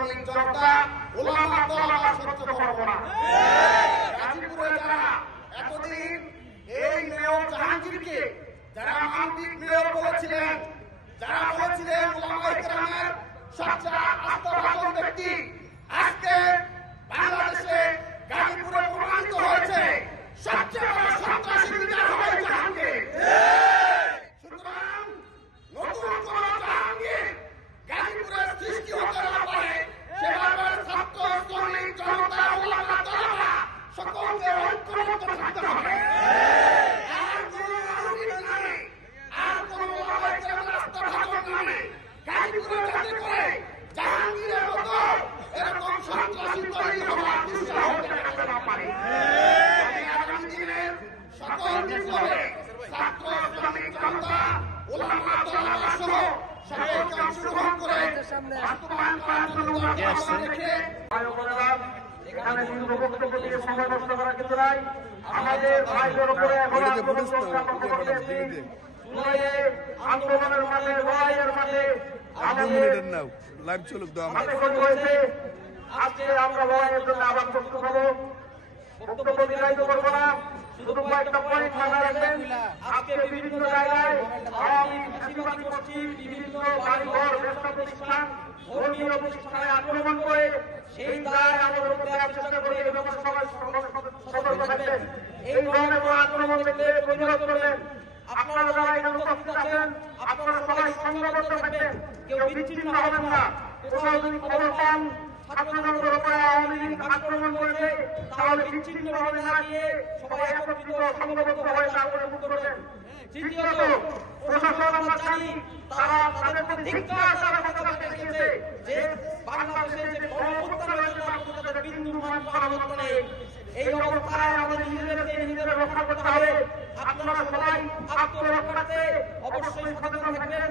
শ্রমিক জনতা ওলামা তলামা সহ্য করবো না। গাজীপুরে যারা এতদিন এই মেয়র জাহাঙ্গীরকে যারা মানবিক মেয়র বলেছিলেন, যারা বলেছিলেন ওলামায়ে কেরামের সবচেয়ে আস্থাভাজন ব্যক্তি, আজকে বাংলাদেশে গাজীপুরে প্রমাণিত হয়েছে সবচেয়ে বড় সন্ত্রাসী লিডার হবে জাহাঙ্গীর। সুতরাং নতুন কোন জাহাঙ্গীর গাজীপুরে সৃষ্টি হতে না পারে সেভাবে ছাত্র শ্রমিক জনতা ওলামা তলামা সকলকে ঐক্যবদ্ধ থাকতে হবে। আর কোন রাজনীতি নামে, আর কোন ওলামায়ে কেরামের আস্থাভাজন নামে গাজীপুরে যাতে করে জাহাঙ্গীরের মতো এরকম সন্ত্রাসী তৈরি হওয়ার দুঃসাহ দেখাতে না পারে। আগামী দিনের সকল বিপ্লবে ছাত্র শ্রমিক জনতা ওলামা তলামা সহ সকলকে অংশগ্রহণ করে বাস্তবায়ন করার জন্য রেখে এখানে শুধু বক্তব্য দিয়ে সময় নষ্ট করা কিন্তু নাই। আমাদের ভাইদের উপরে আন্দোলনের মাঠে লড়াইয়ের মাঠে আজকে আমরা লড়াইয়ের জন্য আবার প্রস্তুত হব। বক্তব্য দীর্ঘায়িত করবো না, শুধু কয়েকটা পয়েন্ট মাথায় রাখবেন। আজকে বিভিন্ন জায়গায় আওয়ামী ফ্যাসিবাদী গোষ্ঠী বিভিন্ন বাড়িঘর, ব্যবসা প্রতিষ্ঠান, ধর্মীয় প্রতিষ্ঠানে আক্রমণ করে সেই দায় আমাদের উপর দেওয়ার চেষ্টা করে এই ব্যাপারে সবাই সতর্ক থাকবেন। এই ধরনের কোন আক্রমণ দেখলে প্রতিরোধ করবেন। আপনারা যারা এখানে উপস্থিত আছেন আপনারা সবাই সংঘবদ্ধ থাকবেন, কেউ বিচ্ছিন্ন হবেন না। কোথাও যদি খবর পান ছাত্রজনতার উপরে আওয়ামী লীগ আক্রমণ করেছে তাহলে বিচ্ছিন্নভাবে না গিয়ে সবাই একত্রিত সংঘবদ্ধ হয়ে তারপরে মুক্ত করবেন। তৃতীয়ত, প্রশাসন আমরা জানি তারা তাদের প্রতি ধিক্কার তারা কথা দেখিয়েছে যে বাংলাদেশের যে গণহত্যা রয়েছে তার প্রতি তাদের বিন্দু পরামর্শ নেই। এই অবস্থায় আমাদের নিজেদেরকে নিজেদের রক্ষা করতে হবে। আপনারা সবাই আত্মরক্ষাতে অবশ্যই সচেতন থাকবেন।